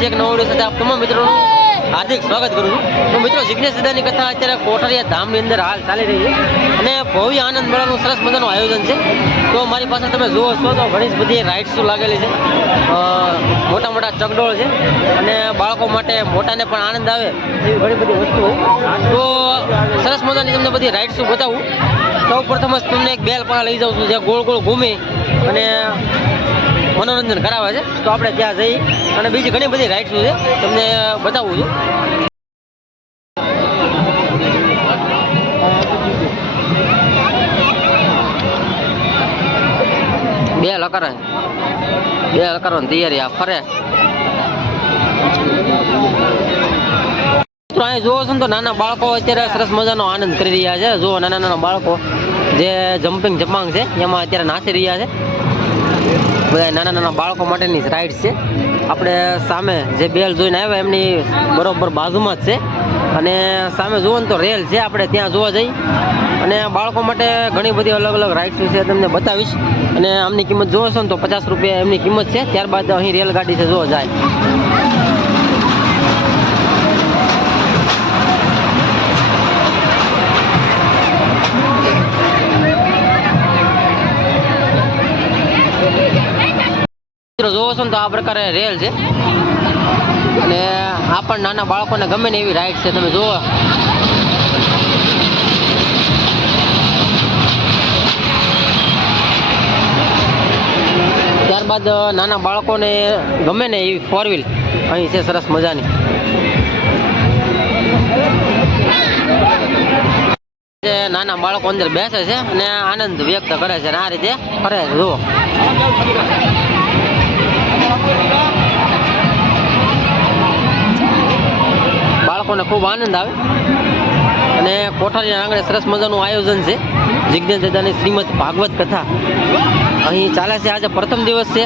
બ્લોગમાં એક નવો વીડિયો સાથે આપ તમામ મિત્રોનું હાર્દિક સ્વાગત કરું છું. તો મિત્રો, જિજ્ઞેશ દાદાની કથા અત્યારે કોઠારિયા ધામની અંદર હાલ ચાલી રહી છે અને ભવ્ય આનંદ મેળાનું સરસ મજાનું આયોજન છે. તો મારી પાસે તમે જુઓ છો તો ઘણી જ બધી રાઇડ્સો લાગેલી છે. મોટા મોટા ચકડોળ છે અને બાળકો માટે મોટાને પણ આનંદ આવે એવી ઘણી બધી વસ્તુ તો સરસ મજાની તમને બધી રાઇડ્સો બતાવું. સૌ પ્રથમ જ તમને એક બેલ પણ લઈ જાઉં છું, જ્યાં ગોળ ગોળ ઘૂમે અને મનોરંજન કરાવે છે, તો આપણે ત્યાં જઈ અને બીજી ઘણી બધી રાઇડ્સ છે, તમને બતાવું છું. બે લકારે, બે લકારવાની તૈયારી આ ફરે. તો અહીં જોવો છો ને તો નાના બાળકો અત્યારે સરસ મજાનો આનંદ કરી રહ્યા છે. જુઓ નાના નાના બાળકો જે જમ્પિંગ જમ્પાંગ છે, એમાં અત્યારે નાચી રહ્યા છે. બધા નાના નાના બાળકો માટેની રાઈડ છે. આપણે સામે જે બેલ જોઈને આવ્યા, એમની બરોબર બાજુમાં જ છે. અને સામે જુઓ ને તો રેલ છે, આપણે ત્યાં જોવા જઈ. અને બાળકો માટે ઘણી બધી અલગ અલગ રાઇડ્સ છે તમને બતાવીશ. અને આમની કિંમત જોવો છો ને તો પચાસ રૂપિયા એમની કિંમત છે. ત્યારબાદ અહીં રેલગાડી છે, જોવા જાય. મિત્રો, જોવો છો ને તો આ પ્રકારે રેલ છે. અને આ પણ નાના બાળકોને ગમે ને એવી રાઈડ છે. તમે જુઓ ત્યારબાદ નાના બાળકોને ગમે ને એવી ફોર વ્હીલ અહીં છે સરસ મજાની. નાના બાળકો અંદર બેસે છે અને આનંદ વ્યક્ત કરે છે અને આ રીતે કરે જુઓ. બાળકોને ખૂબ આનંદ આવે. અને કોઠારી આંગણે સરસ મજાનું આયોજન છે. જિજ્ઞાન દાદાની શ્રીમદ ભાગવત કથા. અહીં ચાલે છે આજે પ્રથમ દિવસ છે.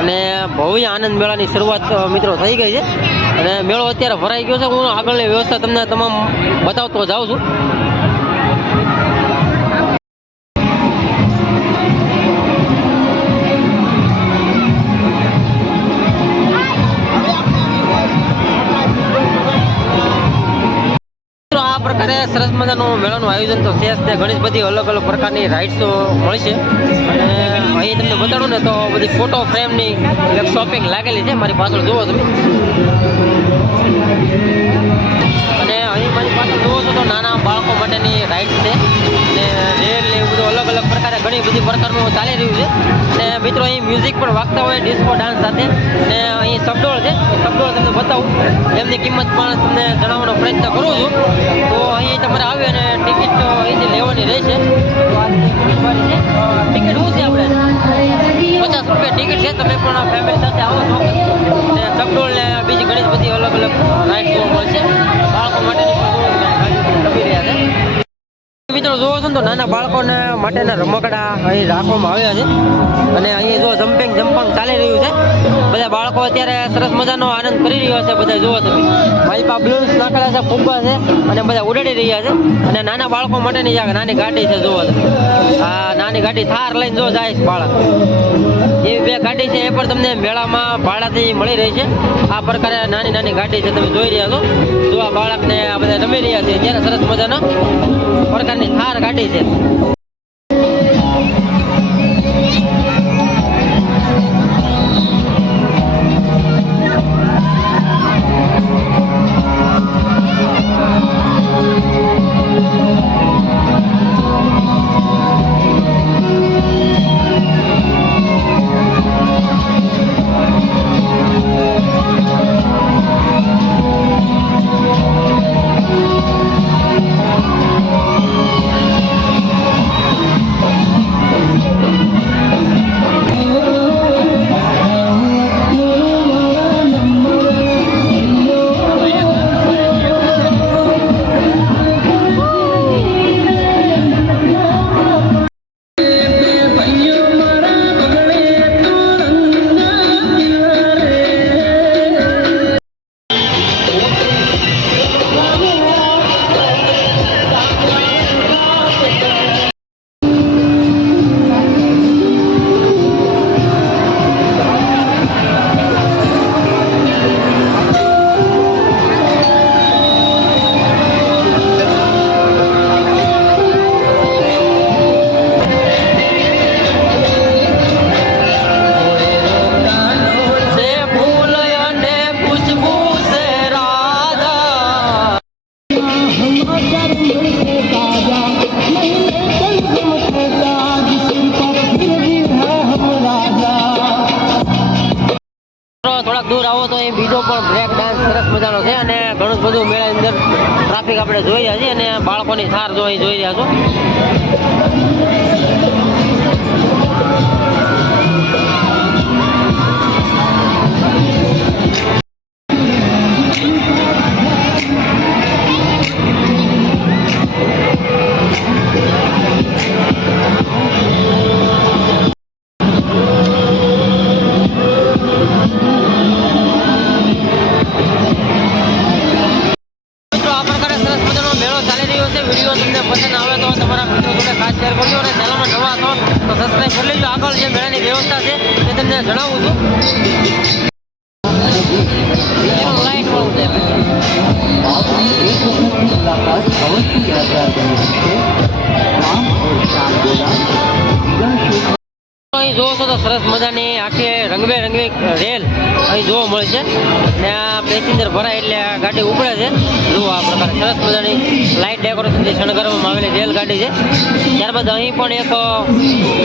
અને ભવ્ય આનંદ મેળાની શરૂઆત મિત્રો, થઈ ગઈ છે. અને મેળો અત્યારે ભરાઈ ગયો છે. હું આગળની વ્યવસ્થા તમને તમામ બતાવતો જાઉં છું. મિત્રો સરસ મજાનું મેળાનું આયોજન તો છે જ ઘણી બધી અલગ અલગ પ્રકારની રાઇડ્સો મળશે અને અહીં તમને બતાડું ને તો બધી ફોટો ફ્રેમની એક શોપિંગ લાગેલી છે. મારી પાછળ જુઓ તમે. અને અહીં મારી પાછળ જુઓ છો તો નાના બાળકો માટેની રાઇડ્સ છે. અને રેલ એવું બધું અલગ અલગ પ્રકારે ઘણી બધી પ્રકારનું ચાલી રહ્યું છે. અને મિત્રો અહીં મ્યુઝિક પણ વાગતા હોય ડિસ્કો ડાન્સ સાથે. અને છે તમને બતાવું, એમની કિંમત પણ તમને જણાવવાનો પ્રયત્ન કરું છું. તો અહીં તમારે આવે અને ટિકિટ તો અહીંથી લેવાની રહેશે. ટિકિટ શું છે આપણે? પચાસ રૂપિયા ટિકિટ છે. તમે પણ ફેમિલી સાથે આવો છો. અને ચકડોળ ને બીજી ઘણી જ બધી અલગ અલગ રાઇડ જોવા મળશે. બાળકો માટેની મિત્રો જોવો છો ને તો નાના બાળકોને માટેના રમકડા અહીં રાખવામાં આવ્યા છે. અને અહીં જો જમ્પિંગ જમ્પંગ ચાલી રહ્યું છે. બધા બાળકો અત્યારે સરસ મજાનો આનંદ કરી રહ્યો છે બધા, જુઓ તમે. માલપા બ્લૂન્સ નાખેલા છે ફુગ્ગા છે. અને બધા ઉડાડી રહ્યા છે. અને નાના બાળકો માટેની નાની ગાડી છે તમે. આ નાની ગાડી થાર લઈને જો જાય છે બાળક. એવી બે ગાડી છે, એ પણ તમને મેળામાં ભાડાથી મળી રહી છે. આ પ્રકારે નાની નાની ગાડી છે, તમે જોઈ રહ્યા છો. જો આ બાળકને આ બધા રમી રહ્યા છે, ત્યારે સરસ મજાના પ્રકારની થાર ગાડી છે. બાળકોની થાર જો જોઈ રહ્યા છો. તમને પસંદ આવે તો તમારા મિત્રો જોડે ખાસ શેર કરજો અને ચેનલમાં નવા હતો તો સબસ્ક્રાઈબ કરી લેજો. આગળ જે મેળાની વ્યવસ્થા છે તે તમને જણાવું છું. લાઈટ વાળું છે. અવશ્ય યાદ રાખવાનું છે. અહીં જોવો છો તો સરસ મજાની આખી રંગબેરંગી રેલ અહીં જોવા મળે છે. ને આ પેસેન્જર ભરાય એટલે આ ગાડી ઉપડે છે. જુઓ આ પ્રકારે સરસ મજાની લાઇટ ડેકોરેશનથી શણગારવામાં આવેલી રેલ ગાડી છે. ત્યારબાદ અહીં પણ એક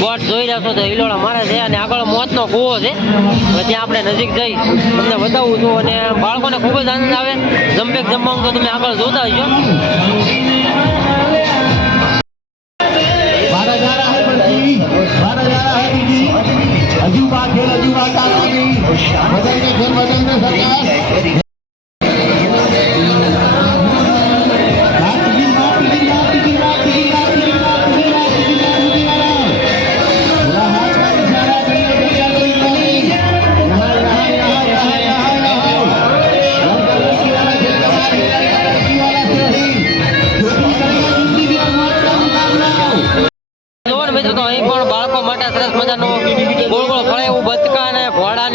બોટ જોઈ રહ્યા છો તો હિલોળા મારે છે અને આગળ મોતનો કૂવો છે. ત્યાં આપણે નજીક જઈ તમને બતાવું છું અને બાળકોને ખૂબ જ આનંદ આવે. જમ્પેક જમવાનું તો તમે આગળ જોતા હશો. અજુબા ખેલ અજુબા કાકાની વજન ને ખેલ વજન ને સરકાર.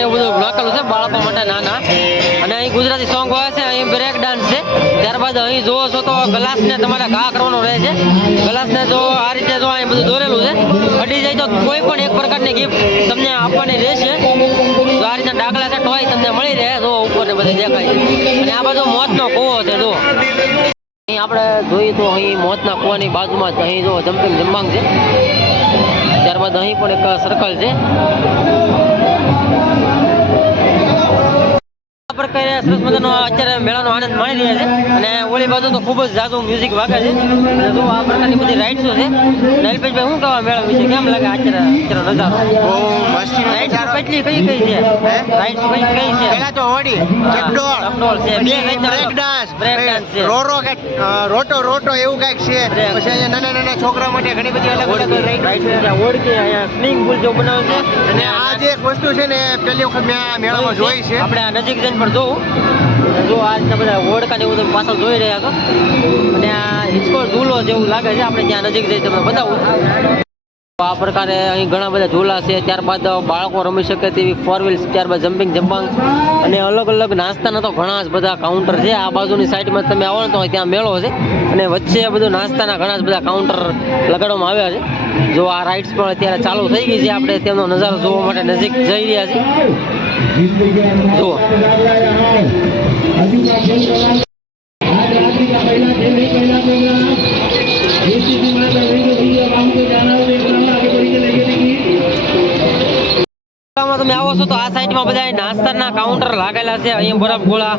એવું બધું નાખેલું છે, બાળકો માટે નાના. અને અહીં ગુજરાતી સોંગ હોય છે, અહીં બ્રેક ડાન્સ છે. ત્યારબાદ અહીં જુઓ છો તો ગ્લાસ ને તમારે ઘા કરવાનો રહે છે. ગ્લાસ ને જો આ રીતે જો અહીં બધું દોરેલું છે. અડી જાય તો કોઈ પણ એક પ્રકારની ગિફ્ટ તમને આપવાની રહેશે. તો આ રીતના ડાકલા છે ટોય તમને મળી રહે, જો ઉપર બધે દેખાય છે. અને આ બાજુ મોતનો કૂવો છે જો અહીં આપણે જોઈએ તો અહીં મોતના કૂવાની બાજુમાં જ અહીં જો જમ્પિંગ જમવાંગ છે. ત્યારબાદ અહીં પણ એક સર્કલ છે. પ્રકારે સરસ મજાનો અત્યારે મેળાનો આનંદ માણી રહ્યા છે. અને ઓલી બાજુ તો ખૂબ જ જાદુ મ્યુઝિક વાગે છે. જો આ પ્રકારની બધી રાઇડ્સો છે. નૈલપેશભાઈ, શું કહેવા મેળા વિશે કેમ લાગે અત્યારે અત્યારે નજારો? બહુ નજારો. કેટલી કઈ કઈ છે? રાઇડ્સો કઈ કઈ છે? પહેલા તો હોડી ચકડોળ ચકડોળ છે. બે કઈ બ્રેક ડાન્સ બ્રેક ડાન્સ છે. રોરો કે રોટો રોટો એવું કાંઈક છે. પછી અહીંયા નાના નાના છોકરા માટે ઘણી બધી અલગ અલગ રાઈડ છે. ઓળખી અહીંયા સ્વિમિંગ પુલ જેવું બનાવ્યું છે. અને આ જે એક વસ્તુ છે ને પહેલી વખત મેં આ મેળામાં જોઈ છે. આપણે આ નજીક જઈને પણ જોવું જો આ રીતના બધા હોડકા ને એવું તમે પાછળ જોઈ રહ્યા છો. અને આ હિચકોર ઝૂલો જેવું લાગે છે. આપણે ત્યાં નજીક જઈ તમને બતાવું. આ પ્રકારે અહીં ઘણા બધા ઝૂલા છે. ત્યારબાદ બાળકો રમી શકે તેવી ફોર વ્હીલ્સ ત્યારબાદ જમ્પિંગ જમ્પાંગ અને અલગ અલગ નાસ્તાના તો ઘણા જ બધા કાઉન્ટર છે. આ બાજુની સાઈડમાં તમે આવો ને તો ત્યાં મેળો છે અને વચ્ચે બધું નાસ્તાના ઘણા જ બધા કાઉન્ટર લગાડવામાં આવ્યા છે. જો આ રાઇડ્સ પણ અત્યારે ચાલુ થઈ ગઈ છે. આપણે તેમનો નજારો જોવા માટે નજીક જઈ રહ્યા છીએ. જુઓ. છો તો આ સાઈડમાં બધા નાસ્તાના કાઉન્ટર લાગેલા છે. અહીંયા બરફ ગોળા,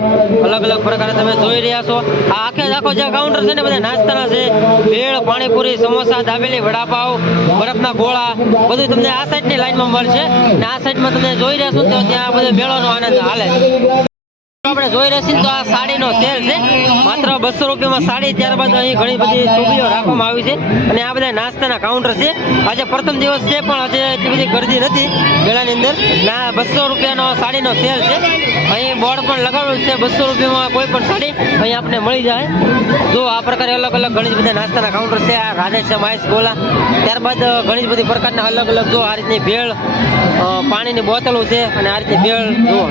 અલગ અલગ પ્રકારે તમે જોઈ રહ્યા છો. આ આખે આખો જે કાઉન્ટર છે ને, બધા નાસ્તાના છે. ભેળ, પાણીપુરી, સમોસા, દાબેલી, વડાપાવ, બરફના ગોળા બધું તમને આ સાઈડની લાઈનમાં મળશે. અને આ સાઈડમાં તમે જોઈ રહ્યા છો તો ત્યાં બધો મેળોનો આનંદ હાલે. આપણે જોઈ રહ્યા છીએ તો આ સાડીનો સેલ છે. માત્ર બસો રૂપિયામાં સાડી, ત્યારબાદ અહીં ઘણી બધી છોકરીઓ રાખવામાં આવી છે. અને આ બધા નાસ્તાના કાઉન્ટર છે. આજે પ્રથમ દિવસ છે, પણ આજે એટલી બધી ગરદી નથી મેળાની અંદર. ના બસો રૂપિયાનો સાડીનો સેલ છે. અહીં બોર્ડ પણ લગાવેલું છે, બસો રૂપિયામાં કોઈ પણ સાડી અહીં આપણે મળી જાય. જો આ પ્રકારે અલગ અલગ ઘણી બધા નાસ્તાના કાઉન્ટર છે, આ રાધેશ્યામ આઈસ ગોલા ત્યારબાદ ઘણી બધી પ્રકારના અલગ અલગ જો આ રીતની ભેળ પાણીની બોટલો છે, અને આ રીતની ભેળ જુઓ.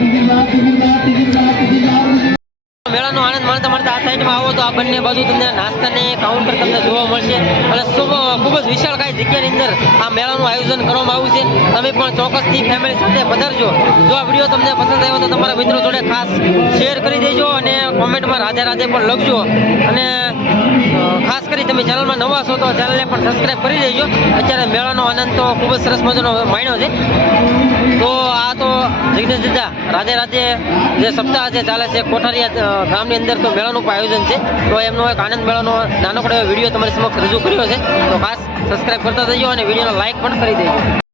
મેળાનો આનંદ માણતા માણતા આ સાઈડમાં આવો તો આ બંને બાજુ તમને નાસ્તાને કાઉન્ટર તમને જોવા મળશે. અને ખૂબ જ વિશાળ વિશાળકાય જગ્યાની અંદર આ મેળાનું આયોજન કરવામાં આવ્યું છે. તમે પણ ચોક્કસથી ફેમિલી સાથે પધારજો. જો આ વીડિયો તમને પસંદ આવ્યો તો તમારા મિત્રો જોડે ખાસ શેર કરી દેજો અને કોમેન્ટમાં રાધે રાધે પણ લખજો. અને ખાસ કરી તમે ચેનલમાં નવા છો તો ચેનલને પણ સબસ્ક્રાઈબ કરી દેજો અત્યારે મેળાનો આનંદ તો ખૂબ જ સરસ મજાનો માણ્યો છે. જિગ્નેશ દાદા રાધે રાધે જે સપ્તાહ જે ચાલે છે, કોઠારીયા ગામની અંદર તો મેળાનું પણ આયોજન છે. તો એમનો એક આનંદ મેળાનો નાનકડો વીડિયો તમારી સમક્ષ રજૂ કર્યો છે. તો ખાસ સબસ્ક્રાઈબ કરતા જજો અને વિડીયોને લાઇક પણ કરી દેજો.